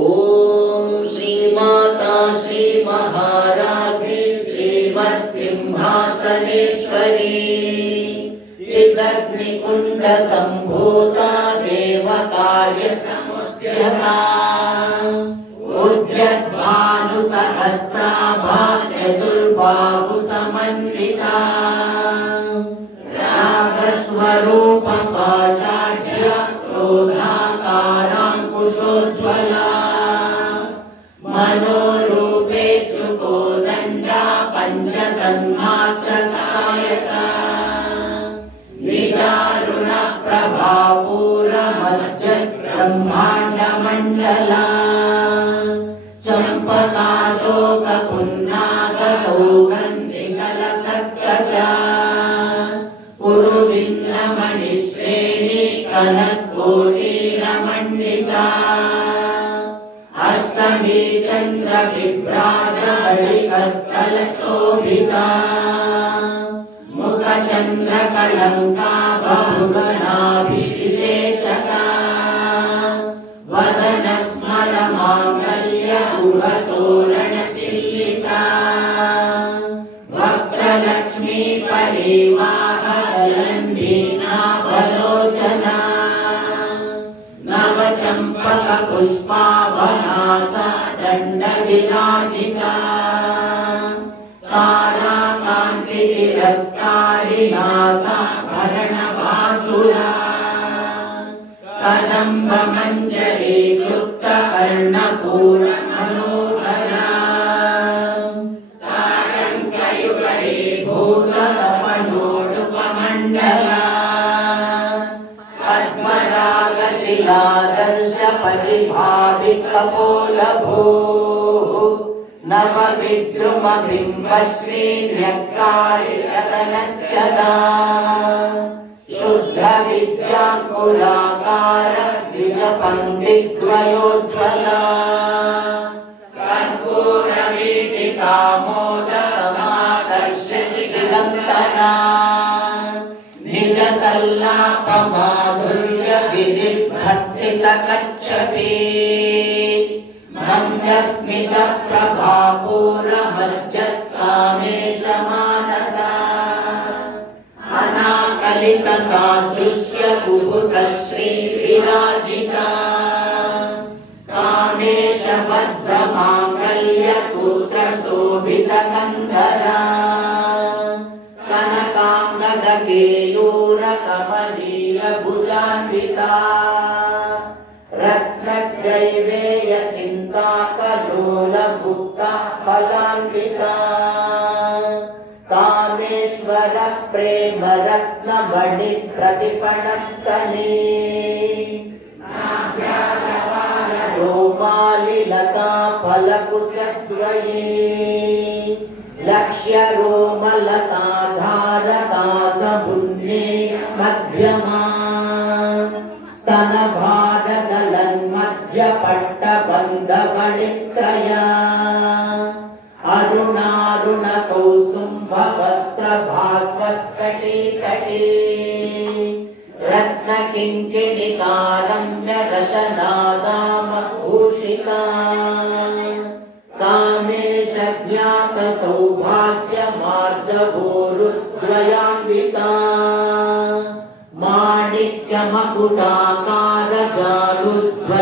ओम श्रीमाता श्री महाराज्ञी श्रीमत्सिंहासनेश्वरी चिदग्निकुंड संभूता देवकार्य समुद्यता उद्यद्भानु सहस्राभा चतुर्बाहु समन्विता रागस्वरूप पाषाढ्य क्रोधाकाराङ्कुशोज्ज्वला मनोरूपे चुकोदण्डा पञ्चतन्मात्रसायका निजारुण प्रभापूरमज्जद्ब्रह्माण्डमण्डला चम्पकाशोकपुन्नागसौगन्धिकलसत्कचा उरुविन्नमणिश्रेणी कनत्कोटीरमण्डिता अष्टमी चन्द्रविभ्राजहरिकस्थलशोभिता मुखचन्द्रकलङ्का बहुगणाभिविशेषका वदनस्मरमाङ्गल्य उभतोरणचिल्लिका वक्त्रलक्ष्मी परिवाहजलन्वीनाभलोचना नवचम्पकपुष्पाभनासा दण्डविराजिता ताराकान्तितिरस्कारिणासा भरणभासुरा कदम्बमञ्जरी क्लुप्तकर्णपूरमनोहरा ताडङ्कयुगली भूततपनोडुपमण्डला पद्मरागशिलादर्शपरिभाविकपोलभूः नवविद्रुमबिम्बश्रीन्यक्कारिरतनच्छदा शुद्धविद्याङ्कुराकार द्विजपङ्क्तिद्वयोज्ज्वला कर्पूरवीटिकामोदसमाकर्षति दिगन्तरा निजसल्लापमाधुर्यविधिभस्थितकच्छपी मन्दस्मितप्रभापूरमज्जत्कामेशमानसा अनाकलितसादृश्यचुबुकश्रीविराजिता कामेशभद्रमाङ्गल्यसूत्रशोभितकन्धरा कनकाङ्गदकेयूरकमलीयभुजान्विता रत्नग्रैवेयचिन्ताकलोलभुक्ता फलान्विता कामेश्वर प्रेम रत्नमणि प्रतिपणस्तने रोमालिलता फलकुचद्वये लक्ष्य रोमलता धारता समुन्ने मध्यमा स्तनभारदलन्मध्यपट्टबन्धकणित्रया अरुणारुणकौसुम्भवस्त्रभास्वत्कटीतटी रत्नकिङ्किणिकारम्यरशनादामभूषिता कामेशज्ञातसौभाग्यमार्दभोरुद्वयान्विता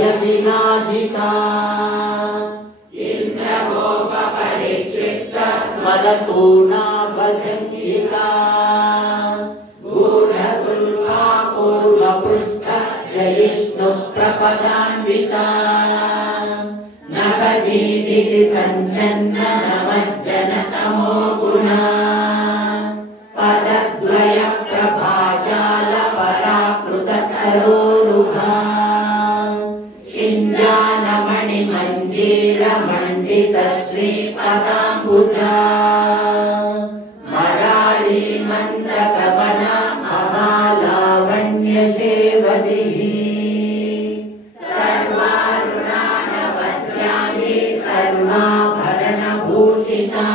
माणिक्यमकुटाकारजालुद्वयविराजिता स्मरतूणाभजङ्गिका गूढतुल्पा कूर्मपृष्ठ जयिष्णुप्रपदान्विता नवदीदिति सञ्चन्न नवज्जनतमो गुणा पदद्वय प्रभाजाल पराकृतसरोरुहा शिञ्जानमणिमञ्जीरमण्डितश्रीपदाम्बुजा मराळी मन्दकवन ममालावण्यसेवदिः सर्वारुणानवद्यानि सर्वाभरणभूषिता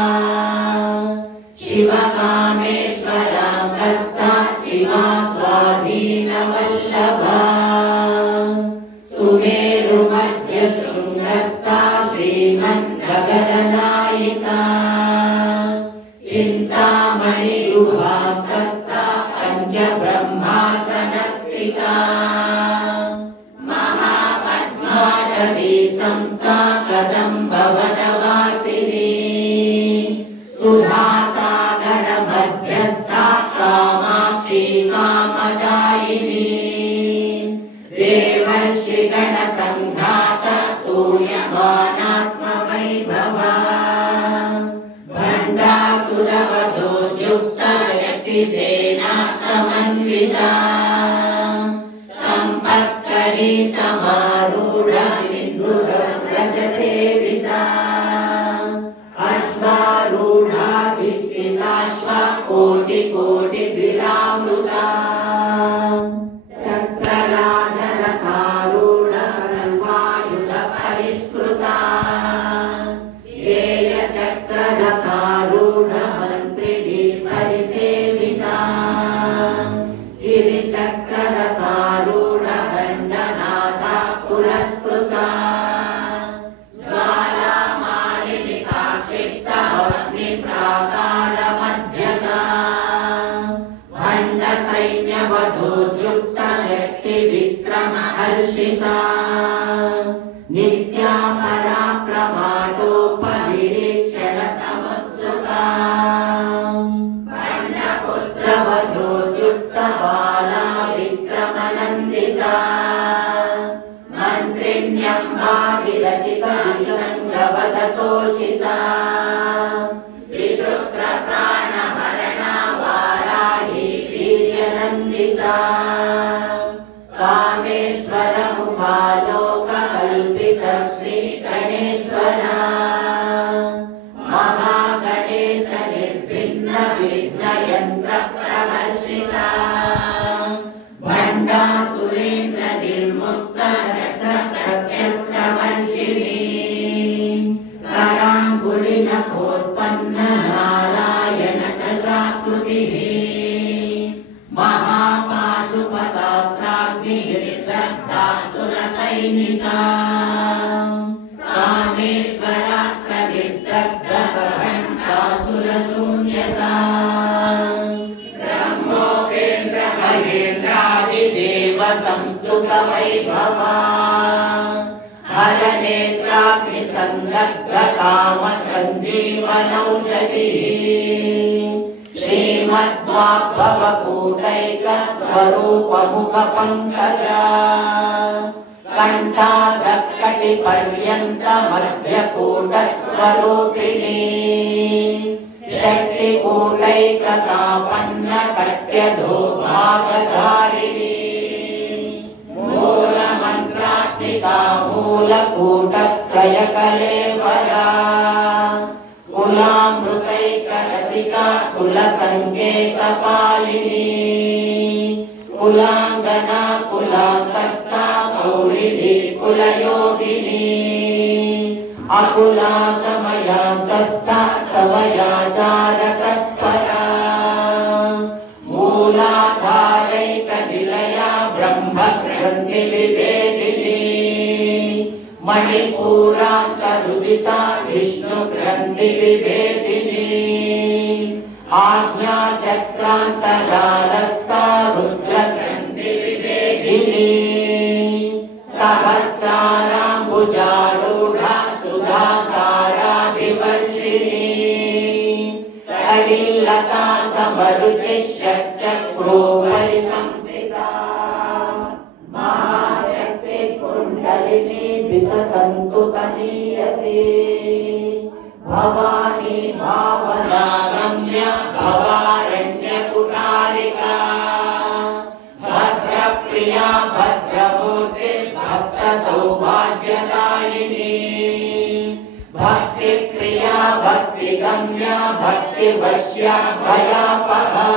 त्रिगण संघात स्तूयमानात्मवैभवा भण्डासुरवधोद्युक्त शक्तिसेना समन्विता सम्पत्करी समारूढ सिन्धुरव्रजसेविता अश्वारूढा विस्मिताश्वा कोटिकोटिभिरावृता चक्रराजरथारूढ सर्वायुध परिष्कृता चक्ररथारूढ मन्त्रिणी परिसेविता गिरिचक्ररथारूढ दण्डनाथा पुरस्कृता ज्वालामालिनिकाक्षिप्त अग्निप्राकारमध्यगा भण्डसैन्यवधोद्युक्त शक्तिविक्रमहर्षिता नित्या पराक्रमाटोपनिरीक्षण समुत्सुका भण्डपुत्रवधोद्युक्त बाला विक्रमनन्दिता मन्त्रिण्यम्बा विरचित विशृङ्गवदतोषिता विशुक्रप्राणहरणा वाराही वीर्यनन्दिता कामेश्वरमुपालोककल्पित श्रीगणेश्वरा महागणेश निर्भिन्न विघ्नयन्त्रप्रवर्षिता भण्डासुरेन्द्र निर्मुक्त शस्त्रप्रत्यस्त्रवर्षिणी कराङ्गुलिनकोत्पन्न नारायण दशाकृतिः महापाशुपतास्त्राग्निर्दग्धासुरसैनिका कामेश्वरास्त्रनिर्दग्धसर्वण्डासुरशून्यता ब्रह्मोपेन्द्र महेन्द्रादिदेव संस्तुतवैभवा हरनेत्राग्निसन्दग्धकामसञ्जीवनौषधिः श्रीमद्वाग्भवकूटैकस्वरूपमुखपङ्कजा कण्ठादकटिपर्यन्तमध्यकूटस्वरूपिणी शक्तिकूटैकतापन्नकट्यधोभागधारिणी मूलमन्त्रात्मिका मूलकूटत्रयकलेवरा कुलामृतैकरसिका कुलसङ्केतपालिनी कुलाङ्गना कुलान्तस्था कौलिनी कुलयोगिनी अकुला समयान्तस्था समयाचारतत्परा मूलाधारैकनिलया ब्रह्मग्रन्थिविभेदिनी मणिपूरान्तरुदिता विष्णुग्रन्थिविभेदिनी आज्ञाचक्रान्तरालस्था रुद्रग्रन्थिविभेदिनी सहस्राराम्बुजारूढा सुधासाराभिवर्षिणी तडिल्लता समरुचिः षट्चक्रोपरि संस्थिता महाशक्ति कुण्डलिनी विततन्तु तनीयसी भवानी भावनागम्य भवारण्यकुटारिका भद्रप्रिया भद्रमूर्ति भक्तसौभाग्यदायिनी भक्तिप्रिया भक्तिगम्या भक्तिवश्या भयापहा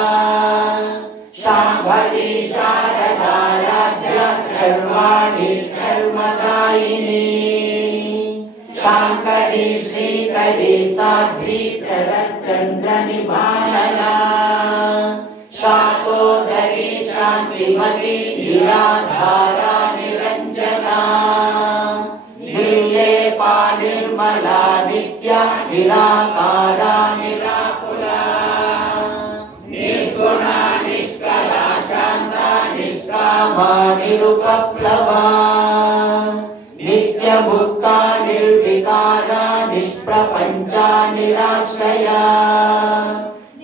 शाम्भवी शारदाराध्या सर्वाणि सर्वदायिनी शाङ्करी श्रीकरी साध्वी शरच्चन्द्रनिभानना शातोदरी शान्तिमती निराधारा निरञ्जना निर्लेपा निर्मला नित्या निराकारा निराकुला निर्गुणा निष्कला शान्ता निष्कामा निरुपप्लवा नित्यमुक्ता निर्विकारा निष्प्रपञ्चा निराश्रया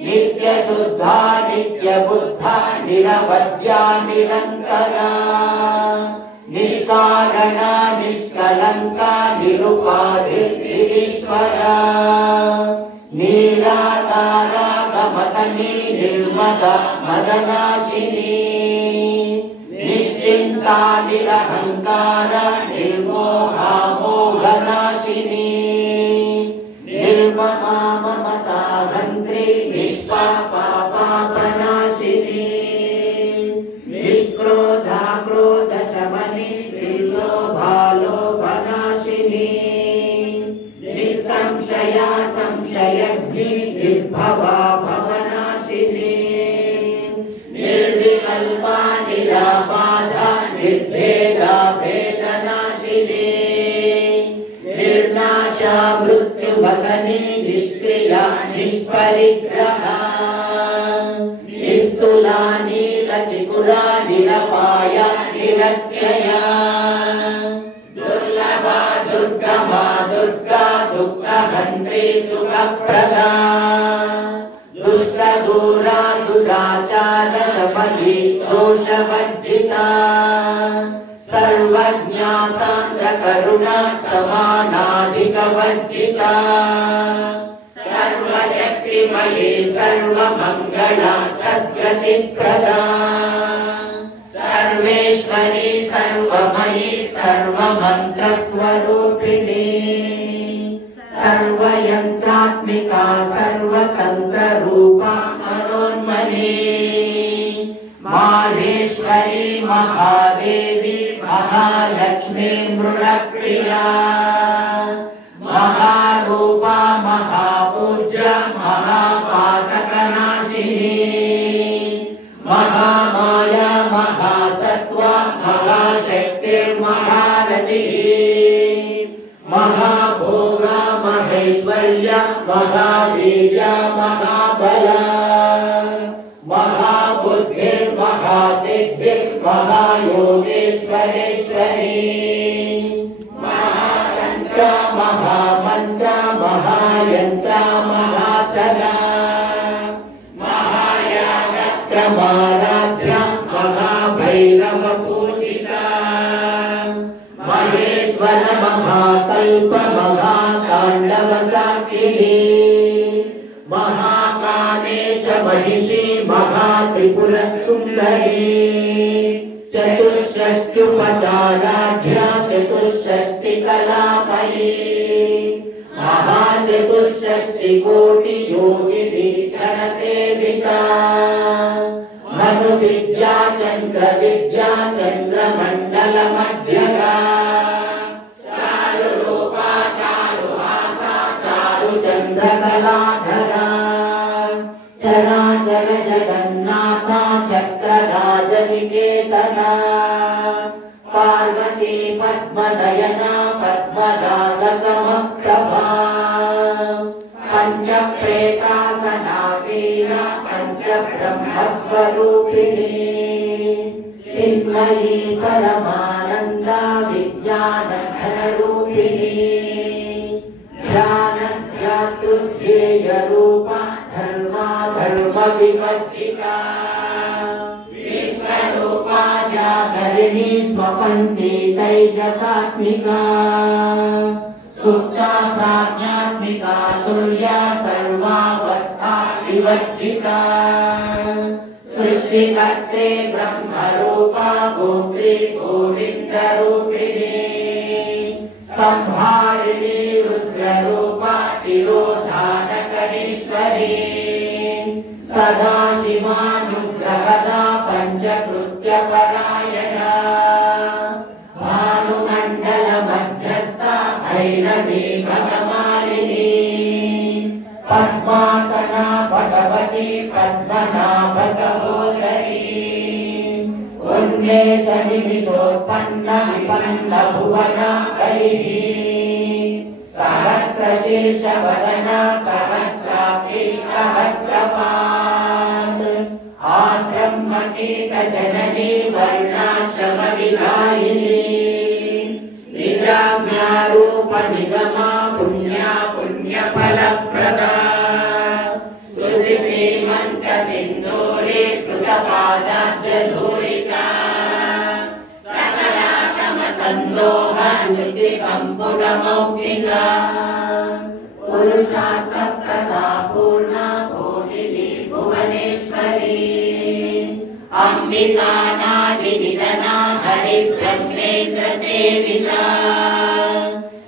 नित्यशुद्धा नित्यबुद्धा निरवद्या निरन्तरा निष्कारण निष्कलंक निरुपाधिर्निरीश्वर निराकार गमतनी निर्मद मदनाशिनी निश्चिंता निरहंकार निर्मोहा मोहनाशिनी निर्ममा ममता हंत्री निष्पापा पापनाशिनी निष्क्रोधा क्रोध शमनी निर्लोभा लोभनाशिनी निसंशया संशयग्नि निर्भवा भवनाशिनी निर्विकल्पा निराबाधा निर्भेदा भेदनाशिनी निर्नाशा मृत्युभगनी निष्क्रिया निष्परिग्रहा निस्तुला नीलचिकुरा निरपाया निरत्यया दुर्लभा दुर्गमा दुर्गा दुःखहन्त्री सुखप्रदा दुष्टदूरा दुराचार शमनी दोषवर्जिता सर्वज्ञा सान्द्रकरुणा समानाधिकवर्जिता सर्वशक्तिमयी सर्वमङ्गला सद्गतिप्रदा सर्वेश्वरी सर्वमयी सर्वमन्त्रस्वरूपिणी सर्वयन्त्रात्मिका सर्वतन्त्ररूपा मनोन्मनी माहेश्वरी महादेवी महालक्ष्मी मृडप्रिया महारूपा महापूज्या महापातकनाशिनी महामाया महासत्त्वा महाशक्तिर्महारतिः महाभोगा महेश्वर्या महावीर्या महाबला महायोगेश्वरेश्वरी महातंत्र महामंत्र महायंत्र महासदा महायागत्रमाराध्या महाभैरव पूजिता महेश्वर महाकल्प महातांडव साक्षिणी महाकामेश महिषी महात्रिपुर सुंदरी चतुष्षष्ट्युपचाराढ्या चतुष्षष्टि कलामयी महाचतुष्षष्टिकोटि योगिनी गणसेविता मधु विद्या चंद्र मंडल मध्यगा चारु रूपा चारु भासा चारु चंद्र कलाधरा चराचर जगन्नाथा चक्रराज निकेतना पार्वती पद्मनयना पद्मराग समप्रभा पंच प्रेतासनासीना पंच ब्रह्मस्वरूपिणी चिन्मयी परमानंदा विज्ञानघन रूपिणी ध्यान ध्यातृध्येय रूपा धर्मा धर्म विवर्जिता विश्वरूपा जागरिणी स्वपन्ती तैजसात्मिका सुप्ता प्राज्ञात्मिका तुल्या सर्वावस्था विवर्जिता सृष्टिकर्ते ब्रह्मरूपा गोत्री गोविन्दरूपिणी संहारिणी रुद्ररूपा तिरोधानकरीश्वरी सदाशिवानुग्रहदा पंचकृत्यपरायणा भानुमण्डल मध्यस्था भैरवी भगमालिनी पद्मासना भगवती पद्मनाभ सहोदरी उन्मेष निमिषोत्पन्न विपन्न भुवना कलिः सहस्रशीर्ष वदना सहस्राक्षी सहस्रपाद आब्रह्मकीट जननी वर्णाश्रम विधायिनी निजाम्या रूप निगमा पुण्या पुण्य फलप्रदा श्रुति सीमंत सिंदूरे कृतपादाब्ज धूलिका सकलागम ಸಂದೋಹ ಶಕ್ತಿ ಸಂಪುಟ ಮೌಕ್ತಿಕಾ ಪುರುಷಾರ್ಥ ಪ್ರದಾ ಪೂರ್ಣ ಬೋಧಿನಿ ಭುವನೇಶ್ವರಿ ಅಂಬಿಕಾ ನಾದಿನಿಧನಾ ಹರಿ ಬ್ರಹ್ಮೇಂದ್ರ ಸೇವಿತಾ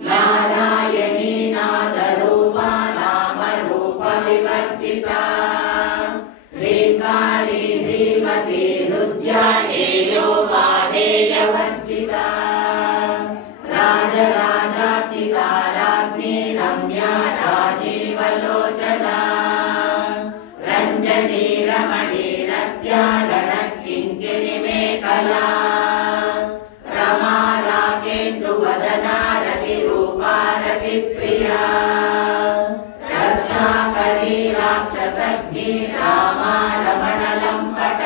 ನಾರಾಯಣೀ ನಾದ ರೂಪ ನಾಮ ರೂಪ ವಿವರ್ಜಿತಾ ಶ್ರೀಕಾರಿ ಶ್ರೀಮತಿ ರುದ್ಯಾನೇಯೋ ಮಾದೇಯ ವರ್ಜಿತಾ ರಾಜರಾಜಾಚಿತಾ ರಾಜ್ಞಿ ರಮ್ಯಾ ರಾಜೀವಲೋಚನಾ ರಂಜನಿ ರಮಣಿ ರಸ್ಯಾ ರಣಕಿಂಕಿಣಿ ಮೇಖಲಾ ರಮಾ ರಾಗೇಂದು ವದನಾ ರತಿ ರೂಪಾ ರತಿ ಪ್ರಿಯಾ ರಕ್ಷಾಕರಿ ರಾಕ್ಷಸಗ್ನಿ ರಾಮಾ ರಮಣ ಲಂಪಟ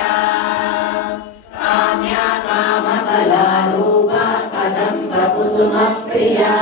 ಕಾಮ್ಯಾ ಕಾಮಕಲಾ ರೂಪ ಕದಂಬ ಕುಸುಮ ಪ್ರಿಯಾ